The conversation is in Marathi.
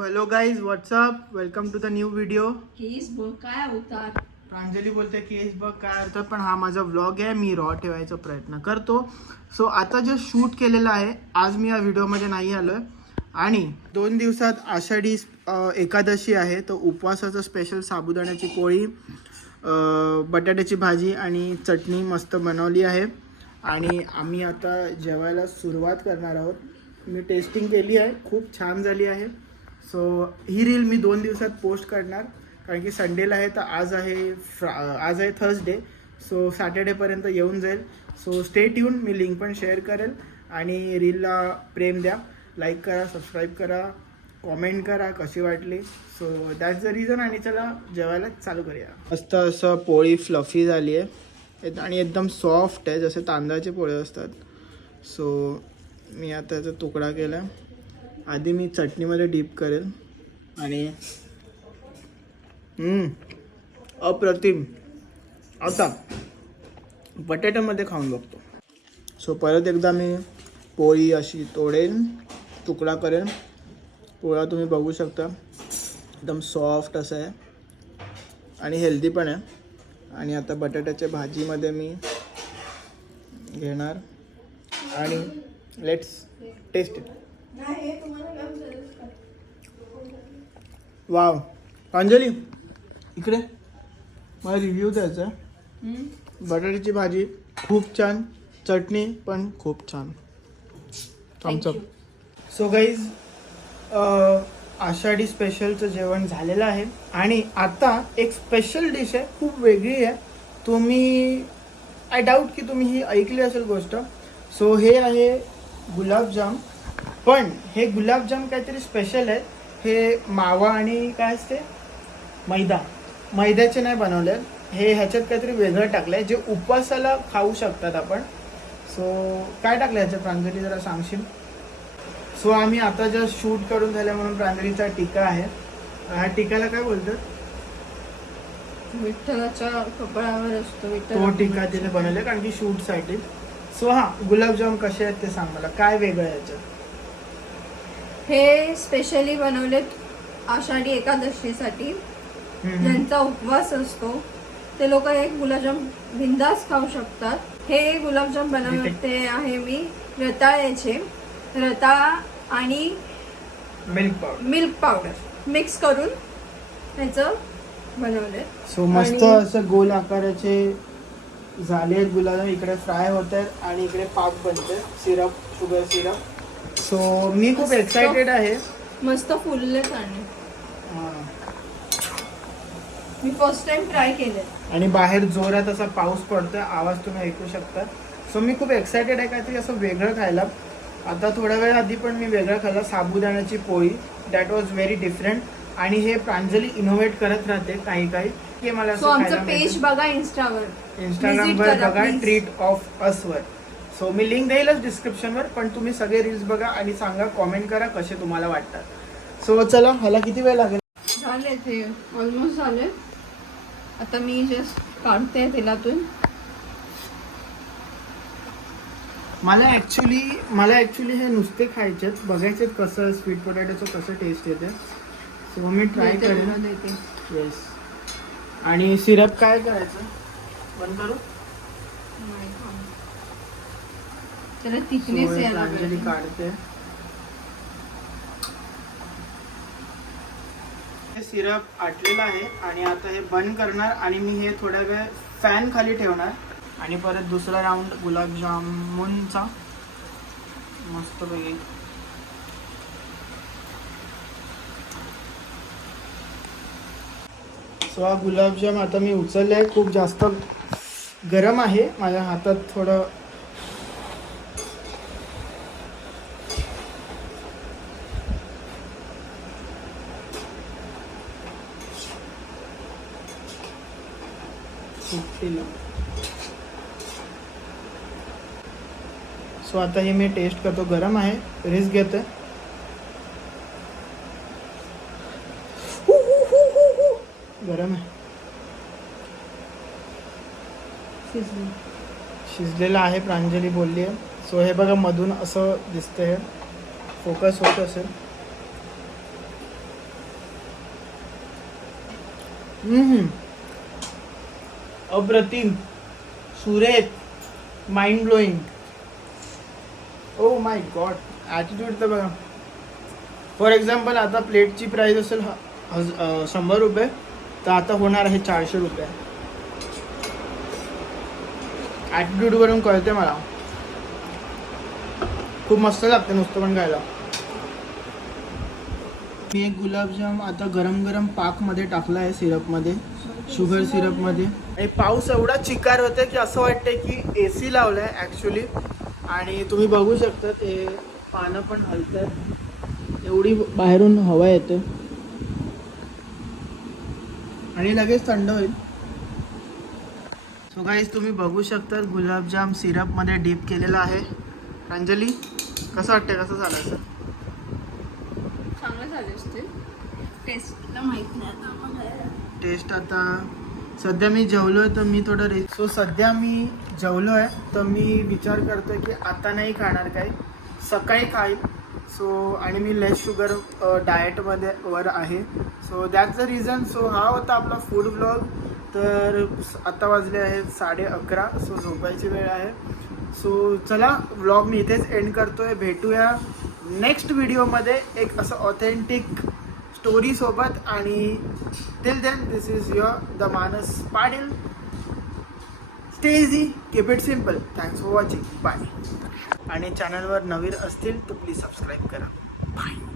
Hello guys, what's up, welcome to the new video. केस बघ काय होतात. प्रांजली बोलते केस बघ काय होतं, पण हा माझा व्लॉग आहे. मी रॉ ठेवायचा प्रयत्न करतो. सो आता जे शूट केलेलं आहे, आज मी या व्हिडिओमध्ये नाही आलो आहे. आणि 2 दिवसात आषाढी एकादशी आहे, तर उपवासाचं स्पेशल साबुदाण्याची पोळी, बटाट्याची भाजी आणि चटणी मस्त बनवली आहे. आणि आम्ही आता जेवायला सुरुवात करणार आहोत. मी टेस्टिंग केली आहे, खूप छान झाली आहे. सो ही रील मी 2 दिवसात पोस्ट करणार, कारण की संडेला आहे, तर आज आहे थर्सडे. सो सॅटर्डेपर्यंत येऊन जाईल. सो स्टे ट्यून, मी लिंक पण शेअर करेल. आणि रीलला प्रेम द्या, लाईक करा, सबस्क्राईब करा, कॉमेंट करा कशी वाटली. So that's the reason. आणि चला जेवायला चालू करूया. मस्त असं पोळी फ्लफी झाली आहे आणि एकदम सॉफ्ट आहे, जसे तांदळाचे पोळे असतात. सो मी आता याचा तुकडा केला. आधी मी चटणीमध्ये डीप करेल आणि अप्रतिम. आता बटाट्यामध्ये खाऊन बघतो. सो परत एकदा मी पोळी अशी तोडेन, तुकडा करेन. पोळा तुम्ही बघू शकता, एकदम सॉफ्ट असा आहे आणि हेल्दी पण आहे. आणि आता बटाट्याच्या भाजीमध्ये मी घेणार आणि let's taste it. Wow, Anjali इकडे मला रिव्ह्यू द्यायचा आहे. बटाट्याची भाजी खूप छान, चटणी पण खूप छान. थम्सअप. सो गाईज, आषाढी स्पेशलचं जेवण झालेलं आहे. आणि आता एक स्पेशल डिश आहे, खूप वेगळी आहे. तुम्ही आय डाऊट की तुम्ही ही ऐकली असेल गोष्ट. सो हे आहे गुलाबजाम. पण हे गुलाबजाम काहीतरी स्पेशल आहे. हे मावा आणि काय असते मैद्याचे नाही बनवले. हे ह्याच्यात काहीतरी वेगळं टाकलं आहे, जे उपवासाला खाऊ शकतात आपण. सो काय टाकलं ह्याच्यात प्रांजली, जरा सांगशील? सो आम्ही आता जस्ट शूट करून झालं म्हणून प्रांजलीचा टीका आहे. ह्या टीकाला काय बोलतात? विठ्ठलाच्या कपड्यावर असतो तो टीका तिने बनवले, कारण की शूटसाठी. सो गुलाबजाम कसे आहेत ते सांग मला, काय वेगळं आहे याच्यात? हे स्पेशली बनवलेत आषाढी एकादशीसाठी. ज्यांचा उपवास असतो ते लोक हे गुलाबजाम बिंदास खाऊ शकतात. हे गुलाबजाम बनवते आहे मी रताळ्याचे. रताळा आणि मिल्क पावडर मिक्स करून ह्याचं बनवले. सो मस्त असं गोल आकाराचे झाले आहेत गुलाबजाम. इकडे फ्राय होत आहेत आणि इकडे पाक बनते, सिरप, शुगर सिरप. सो मी खूप एक्सायटेड आहे. मस्त फुललेत आणि मी फर्स्ट टाइम ट्राय केले. आणि बाहेर जोरात असा पाऊस पडतोय, आवाज तुम्ही ऐकू शकता. सो मी खूप एक्सायटेड आहे काहीतरी असं वेगळं खायला. आता थोड्या वेळ आधी पण मी वेगळं खाल्लं, साबुदाण्याची पोळी. That was very different. आणि हे प्रांजली इनोव्हेट करत राहते काही हे मला असं आमचं पेज बघा इंस्टाग्रामवर बघा, ट्रीट ऑफ अस वर. सो मी लिंक देईलच डिस्क्रिप्शनवर. पण तुम्ही सगळे रील्स बघा आणि सांगा, कॉमेंट करा कसे तुम्हाला वाटतात. सो चला, ह्याला किती वेळ लागेल? झाले ते ऑलमोस्ट झाले. आता मी जस्ट काढते तेलातून. मला ऍक्च्युली हे नुसते खायचे, बघायचे कसं स्वीट पोटॅटोचं कसं टेस्ट येते. सो मी ट्राय करेन. येस. आणि सिरप काय करायचं, बंद करू? त्याला थिकनेस यायला अंजली काढते. हे सिरप आटलेलं आहे आणि आता हे बंद करणार. आणि मी हे थोड्या वेळ फॅन खाली ठेवणार. आणि परत दुसरा राऊंड गुलाबजामुनचा मस्तपैकी. सो हा गुलाबजाम आता मी उचलले आहे. खूप जास्त गरम आहे, माझ्या हातात थोडं सो आता हे मी टेस्ट करतो. गरम आहे, रिस्क घेते. गरम आहे, शिजलेला आहे, प्रांजली बोलली आहे. सो हे बघा, मधून असं दिसतंय, फोकस होत असेल. अप्रतिम, सुरेख, mind blowing. Oh my God, attitude तर बघा. फॉर एक्झाम्पल आता प्लेटची प्राईस असेल 100 रुपये, तर आता होणार आहे 400 रुपये. ॲटिट्यूडवरून कळते मला. खूप मस्त लागते नुसतं पण खायला. मी एक गुलाबजाम आता गरम गरम पाकमध्ये टाकला आहे, सिरपमध्ये, शुगर सिरपमध्ये. आणि पाऊस एवढा चिकार होते की असं वाटतं की AC लावलं आहे ॲक्च्युली. आणि तुम्ही बघू शकता ते पानं पण हलतात, एवढी बाहेरून हवा येते आणि लगेच थंड होईल. सो गाईज तुम्ही बघू शकता गुलाबजाम सिरपमध्ये डीप केलेला आहे. अंजली कसं वाटतं, कसं झालं असं? चांगलं झाले असते. टेस्टला माहित नाही आता. टेस्ट आता सध्या मी जेवलो आहे तर मी थोडं सो सध्या मी जेवलो आहे तर मी विचार करतो की आता नाही खाणार काही, सकाळी खाईल. सो आणि मी लेस शुगर डाएटमध्ये वर आहे. So that's the reason. So हा होता आपला फूड ब्लॉग. तर आता वाजले आहेत 11:30. सो झोपायची वेळ आहे. सो चला व्लॉग मी इथेच एंड करतो आहे. भेटूया नेक्स्ट व्हिडिओमध्ये एक असं ऑथेंटिक स्टोरीसोबत. आणि till then this is your the Manas Patil. Stay easy, keep it simple. Thanks for watching. Bye. आणि चॅनलवर नवीन असतील तर प्लीज सबस्क्राईब करा. बाय.